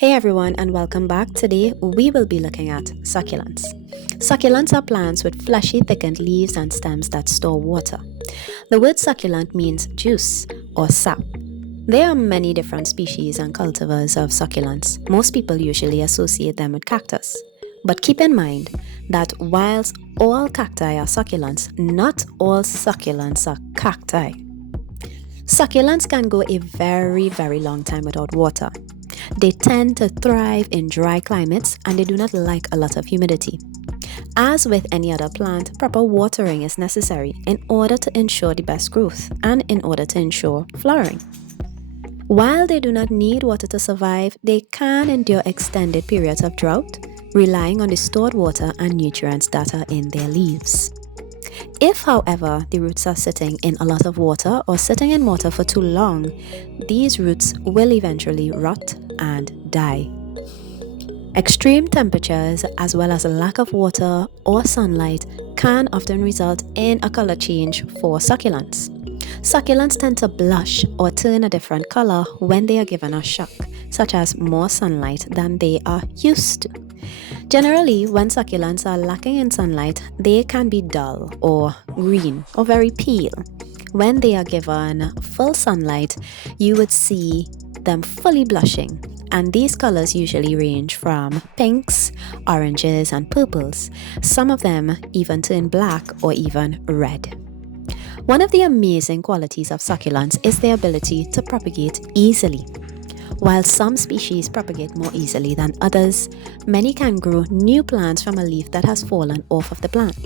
Hey everyone, and welcome back. Today we will be looking at succulents. Succulents are plants with fleshy, thickened leaves and stems that store water. The word succulent means juice or sap. There are many different species and cultivars of succulents. Most people usually associate them with cactus. But keep in mind that whilst all cacti are succulents, not all succulents are cacti. Succulents can go a very long time without water. They tend to thrive in dry climates and they do not like a lot of humidity. As with any other plant, proper watering is necessary in order to ensure the best growth and in order to ensure flowering. While they do not need water to survive, they can endure extended periods of drought, relying on the stored water and nutrients that are in their leaves. If, however, the roots are sitting in a lot of water or sitting in water for too long, these roots will eventually rot and die. Extreme temperatures, as well as a lack of water or sunlight, can often result in a color change for succulents. Succulents tend to blush or turn a different color when they are given a shock, such as more sunlight than they are used to. Generally, when succulents are lacking in sunlight, they can be dull or green or very pale. When they are given full sunlight, you would see them fully blushing, and these colors usually range from pinks, oranges, and purples. Some of them even turn black or even red. One of the amazing qualities of succulents is their ability to propagate easily. While some species propagate more easily than others, many can grow new plants from a leaf that has fallen off of the plant.